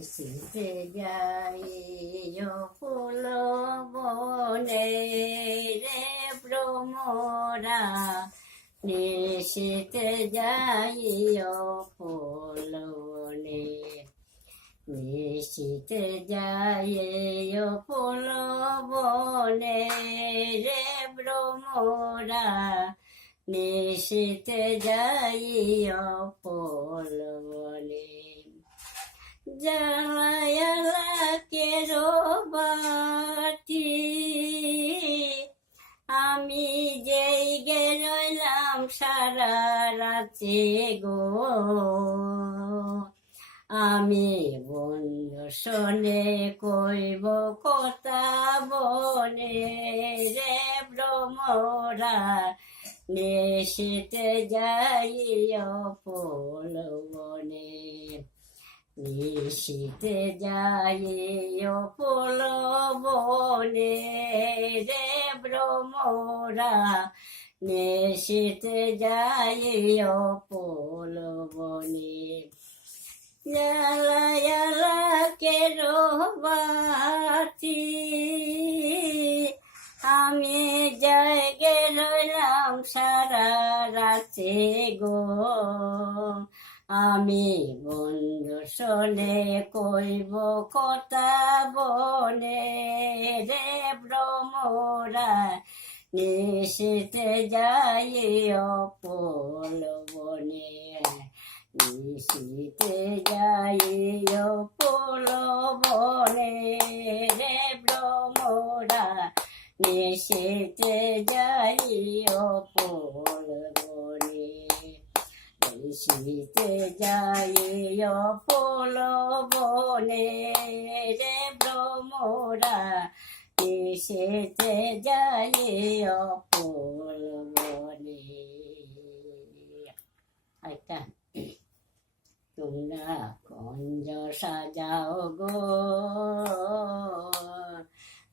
নিশিতে যাই ফুল বনে রে ভ্রমরা নিশিতে যাই ফুল বনে নিশিতে যাই ফুল বনে রে ভ্রমরা নিশিতে যাই ফুল বনে জ্বালায়ালাকে বাতি আমি যেই গে রইলাম সারা রাতে গো আমি বন্ধু শোনে কইব কথা বনে রে ভ্রমরা নিশিতে যাই ফুল বনে নিশিতে যাই ফুল বনে রে ভ্রমরা নিশিতে যাই ফুল বনে জ্বালায়ালাকে বাতি আমি জায়গে রইলাম সারা রাতে গো আমি বন্ধু শোনে কইব কথা বনে রে ভ্রমরা নিশিতে যাই ফুল বনে নিশিতে যাই ফুল বনে রে ভ্রমরা নিশিতে যাই ফুল বনে নিশিতে যাই ফুল বনে রে ভ্রমরা নিশিতে যাই ফুল বনে আচ্ছা তোমরা কুঞ্জ সাজাও গো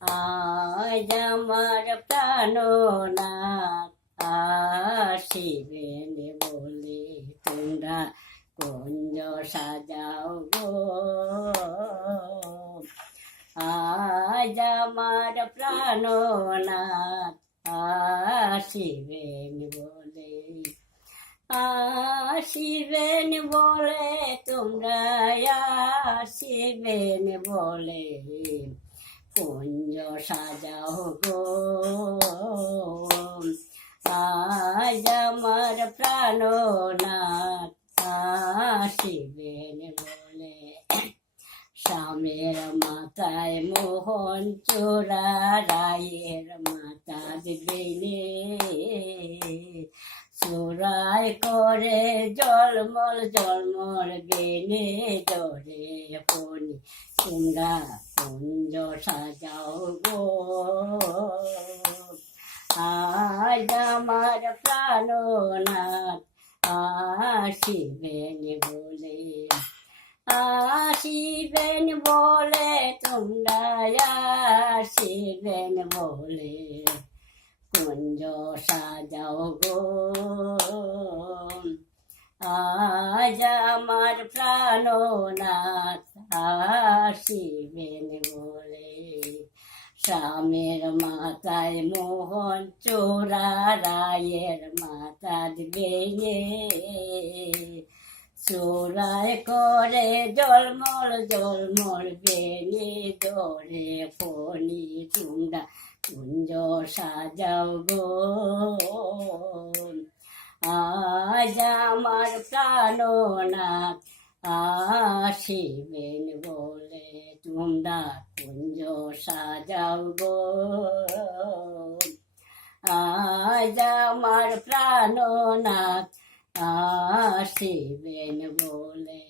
আজ আমার প্রাণনাথ আসিবেন বলে তোমরা কুঞ্জ সাজাও গো আজ আমার প্রাণনাথ আসিবেন বলে আসিবেন বলে তোমরা আসিবেন বলে কুঞ্জ সাজাও গো আজ আমার প্রাণনাথ আসিবেন বলে স্বামীর মাথায় মোহন চোরা রায়ের মাথা দিলে চোরাই করে জলমল জলমল বেনে জরে ফনি তোমরা কুঞ্জ সাজাও গো আজ আমার প্রাণনাথ আসিবেন বলে আসিবেন বলে তোমরা আসিবেন বলে কুঞ্জ সাজাও গো আজ আমার প্রাণনাথ আসিবেন বলে স্বামীর মাথায় মোহন চোরা রায়ের মাথা বেয়ে চোরাই করে জলমল জলমল বেনে ধরে ফনি তোমরা কুঞ্জ সাজাও গো আজ আমার প্রাণনাথ আসিবেন বলে তোমরা কুঞ্জ সাজাও গো আজ আমার প্রাণনাথ আসিবেন বলে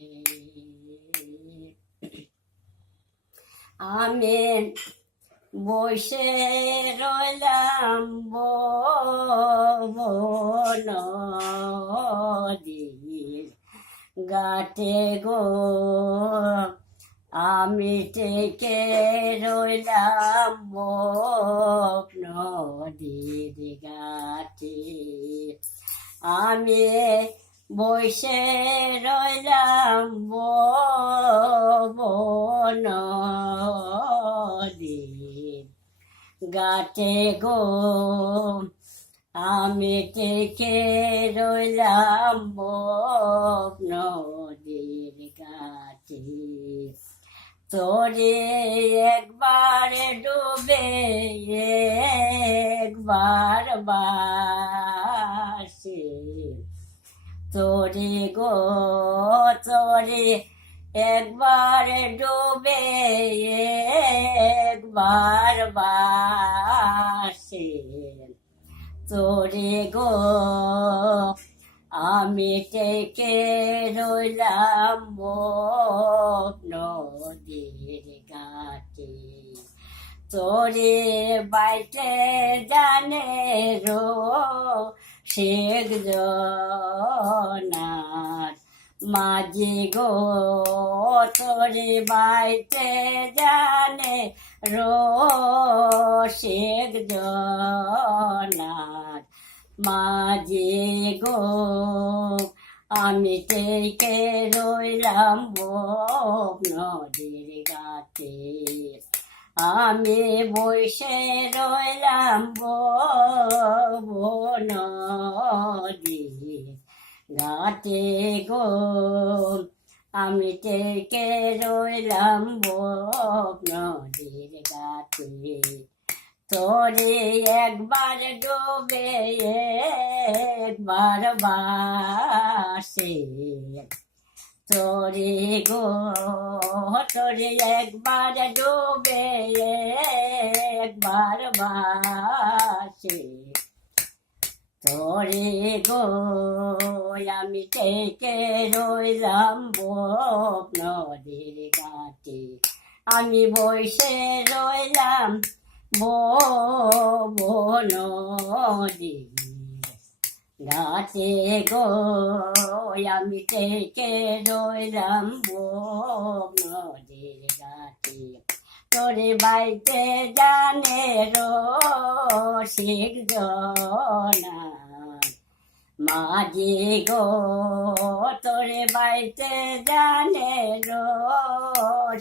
আমি বসে রইলাম বনদীর ঘাটে গো আমি থেকে রইলাম নদীর ঘাটে আমি বসে রইলাম নদীর ঘাটে গো আমি থেকে রইলাম নদীর ঘাটে তোরে একবার ডুবে একবার বাসে তোরে গো তোরে একবার ডুবে একবার বাসে তোরে গো আমি থেকে রইলাম নদীর ঘাটে তোরে বাইতে জানে রো শেখ জনার মাঝি গো তোরে বাইতে জানে রো শেখ জনার মাঝি গো আমি থেকে রইলাম নদীর ঘাটে আমি বসে রইলাম নদীর ঘাটে গো আমি থেকে রইলাম নদীর ঘাটে তোরে একবার ডোবে একবার বাসে তোরে গো তোরে একবার ডোবে একবার বাসে তোরে গো আমি থেকে রইলাম নদীর ঘাটে আমি বসে রইলাম নদীর ঘাটে গো আমি থেকে রইলাম নদীর ঘাটে তোরে বাইতে জানে রো শেখ জনার মাঝি গো তোরে বাইতে জানে রো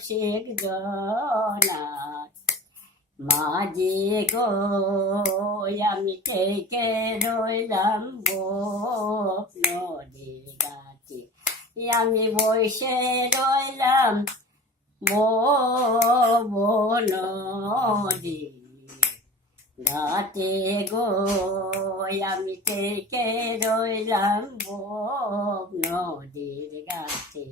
শেখ জনার মাঝি গো আমি থেকে রইলাম নদীর ঘাটে আমি বসে রইলাম নদীর ঘাটে গো আমি থেকে রইলাম নদীর ঘাটে।